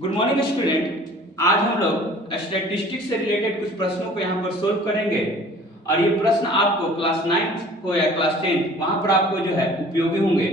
Good morning student. आज हम लोग स्टैटिस्टिक्स से रिलेटेड कुछ प्रश्नों को यहाँ पर सोल्व करेंगे और ये प्रश्न आपको क्लास 9th को या क्लास 10th वहां पर आपको जो है उपयोगी होंगे।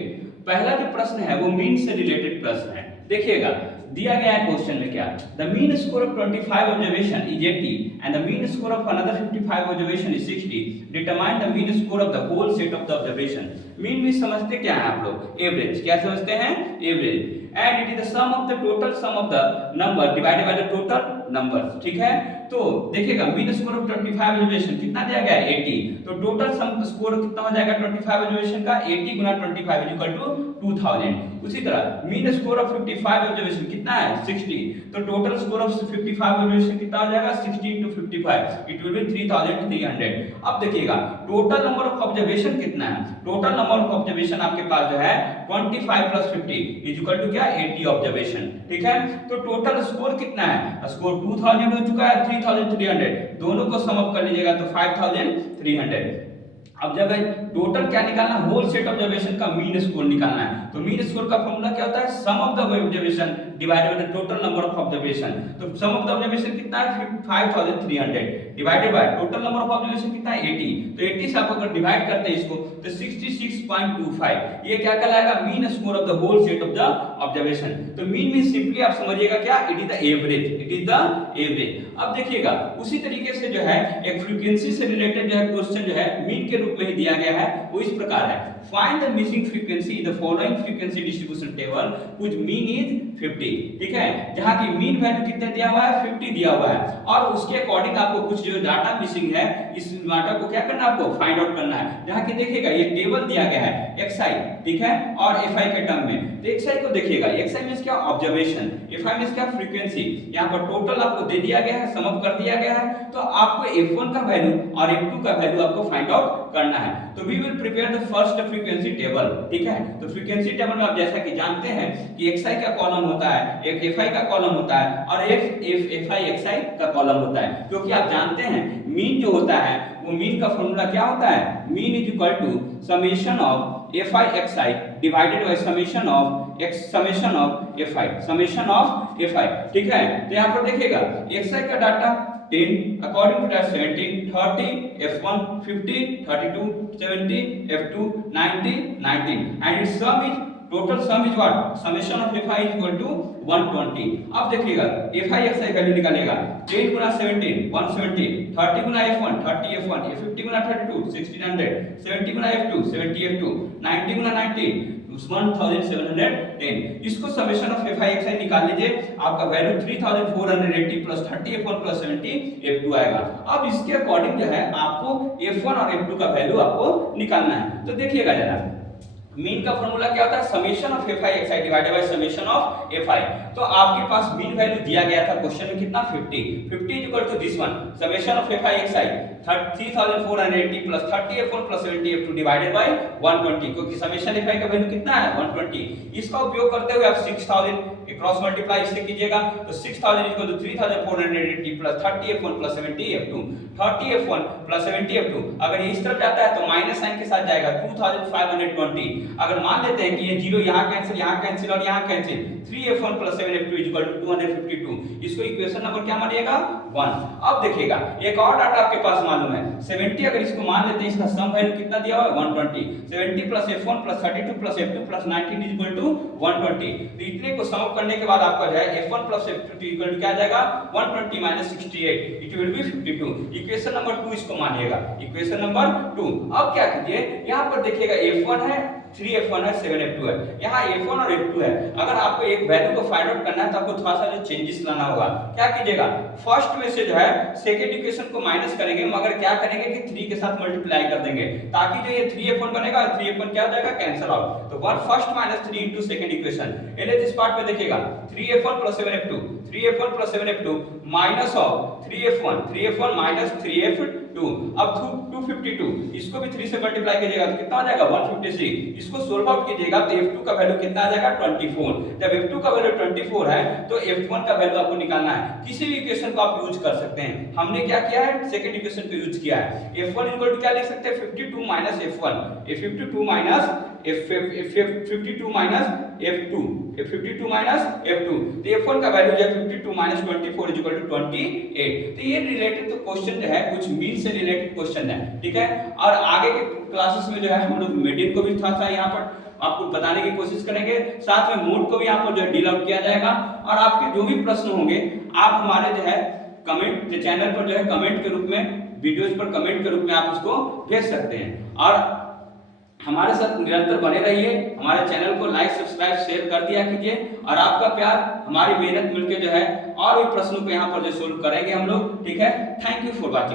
पहला जो प्रश्न है वो मीन से रिलेटेड प्रश्न है। देखिएगा दिया गया है क्वेश्चन में क्या, the mean score of 25 observation is 80 and the mean score of another 55 observation is 60, determine the mean score of the whole set of the observation. Mean में समझते क्या है आप लोग, एवरेज। क्या समझते हैं? Average. And it is the sum of the total sum of the number divided by the total numbers. ठीक है, तो देखिएगा मीन स्कोर ऑफ 25 ऑब्जर्वेशन कितना दिया गया है 80, तो टोटल सम स्कोर कितना हो जाएगा 25 ऑब्जर्वेशन का 80 गुना 25 इक्वल टू 2000। उसी तरह मीन स्कोर ऑफ 55 ऑब्जर्वेशन कितना है 60, तो टोटल स्कोर ऑफ 55 ऑब्जर्वेशन कितना हो जाएगा 60 into 55 इट विल बी 3300। अब देखिएगा टोटल नंबर ऑफ ऑब्जर्वेशन कितना है, टोटल नंबर ऑफ ऑब्जर्वेशन आपके पास जो है 25 प्लस 50 इज इक्वल टू क्या 80 ऑब्जर्वेशन। ठीक है, तो टोटल स्कोर कितना है, स्कोर 2000 हो चुका है 3300, दोनों को सम अप कर लीजिएगा तो 5300। अब जब टोटल क्या निकालना, होल सेट ऑब्जर्वेशन का मीन स्कोर निकालना है, तो मीन स्कोर का फॉर्मूला क्या होता है, sum of the observation divided by the total number of observation. तो सम ऑफ द ऑब्जर्वेशन कितना है 5300 divided by total number of observation कितना है 80, तो 80 से आप अगर डिवाइड करते हैं इसको तो 66.25 ये क्या कहलाएगा, mean score of the whole set of the observation. तो मीन मीन सिंपली आप समझिएगा क्या, it is the average, it is the average. अब देखिएगा उसी तरीके से जो है एक फ्रीक्वेंसी से रिलेटेड जो है क्वेश्चन जो है मीन के रूप में ही दिया गया है, वो इस प्रकार है, find the missing frequency in the following frequency distribution table which mean is 50। ठीक है, जहां की मीन वैल्यू कितना दिया हुआ है 50 दिया हुआ है और उसके अकॉर्डिंग आपको कुछ जो डाटा मिसिंग है इस डाटा को क्या करना है, आपको फाइंड आउट करना है। जहां की देखिएगा ये टेबल दिया गया है xi, ठीक है, और fi के टर्म में, तो xi को देखिएगा, xi मींस क्या ऑब्जर्वेशन, fi मींस क्या फ्रीक्वेंसी। यहां पर टोटल आपको दे दिया गया है, सम अप कर दिया गया है, तो आपको f1 का वैल्यू और f2 का वैल्यू आपको फाइंड आउट करना है। तो we will prepare the first frequency table. ठीक है, तो फ्रीक्वेंसी टेबल में आप जैसा कि जानते हैं कि xi का कॉलम होता है, एक fi का कॉलम होता है और fi xi का कॉलम होता है, क्योंकि आप जानते हैं मीन जो होता है वो मीन का फॉर्मूला क्या होता है, mean is equal to summation of fi xi divided by summation of fi। ठीक है, तो यहां पर देखिएगा xi का data 10 according to that 17 30 f1 50 32 70 f2 90 19 and its sum is total sum is what, summation of fi is equal to 120। अब देखिएगा fi xi value निकालेगा 10 गुना 17 170, 30 गुना f1 30 f1, 50 गुना 32 1600, 70 गुना f2 70 f2, 90 गुना 90 1710। इसको समेशन ऑफ fi xi निकाल लीजिए, आपका value 3480 plus 30 f1 plus 70 f2 आएगा। अब इसके अकॉर्डिंग जो है आपको f1 और f2 का वैल्यू आपको निकालना है। तो देखिएगा जरा मीन का फॉर्मूला क्या होता है, summation of fi xi divided by summation of fi। तो आपके पास मीन वैल्यू दिया गया था क्वेश्चन में कितना 50 is equal to this one summation of fi xi 3480 plus 30 f1 plus 70 f2 divided by 120, क्योंकि समेशन fi का वैल्यू कितना है 120। इसका उपयोग करते हुए आप 6000 क्रॉस मल्टीप्लाई इससे कीजिएगा तो 6000 equal to 3480 plus 30 f1 plus 70 f2, 30 f1 plus 70 f2 अगर ये इस तरफ जाता है तो माइनस साइन के साथ जाएगा 2520। अगर मान लेते हैं कि ये जीरो यहाँ कैंसिल और यहाँ cancel 3f1 plus 7f2 equal to 252, इसको इक्वेशन नंबर क्या मानिएगा 1। अब देखिएगा एक और डाटा आपके पास मालूम है 70, अगर इसको मान लेते हैं इसका सम वैल्यू कितना दिया हुआ है 120, 70 plus f1 plus 32 plus f2 plus 19 equal to 120। तो इतने को सम अप करने के बाद आपका जो है f1 plus f2 equal to क्या आ जाएगा 120 minus 68 it will be 52। Equation number 2 इसको मानिएगा, इक्वेशन नंबर 2। अब क्या कीजिए, यहां पर देखिएगा f1 है 3f1 है 7f2 है, यहाँ f1 और f2 है। अगर आपको एक वैल्यू को फाइंड आउट करना है तो आपको थोड़ा सा जो चेंजेस लाना होगा। क्या कीजिएगा, फर्स्ट में से जो है सेकंड इक्वेशन को माइनस करेंगे, मगर क्या करेंगे कि 3 के साथ मल्टीप्लाई कर देंगे ताकि जो ये 3f1 बनेगा 3f1 क्या हो जाएगा कैंसिल आउट। तो 1 first minus 3 into second equation. पहले इस पार्ट में देखिएगा 3f1 plus 7f2 3f1 plus 7f2 minus of 3f1 minus 3f2। अब 252 इसको भी 3 से मल्टीप्लाई कीजिएगा तो कितना आ जाएगा 156। इसको सोल्व आउट कीजिएगा तो f2 का वैल्यू कितना आ जाएगा 24। जब f2 का वैल्यू 24 है तो f1 का वैल्यू आपको निकालना है। किसी भी इक्वेशन को आप यूज कर सकते हैं, हमने क्या किया है सेकंड इक्वेशन को यूज किया है। f1 इक्वल टू क्या लिख सकते हैं 52 minus f1, 52 minus 52 minus F2, F52 minus F2, तो F1 का वैल्यू जो है 52 माइनस 24 इज इक्वल टू 28। तो ये रिलेटेड तो क्वेश्चन जो है कुछ मीन से रिलेटेड क्वेश्चन है, ठीक है। और आगे के क्लासेस में जो है हम लोग मीडियन को भी थोड़ा सा यहाँ पर आपको बताने की कोशिश करेंगे, साथ में मोड को भी यहाँ पर जो है डील आउट किया जाएगा। और आपके जो भी प्रश्न होंगे आप हमारे जो है कमेंट चैनल पर जो है कमेंट के रूप में, वीडियोस पर कमेंट के रूप में आप उसको भेज सकते हैं। और हमारे साथ निरंतर बने रहिए, हमारे चैनल को लाइक सब्सक्राइब शेयर कर दिया कीजिए। और आपका प्यार हमारी मेहनत मिलकर जो है और भी प्रश्नों को यहाँ पर जो सोल्व करेंगे हम लोग, ठीक है। Thank you for watching.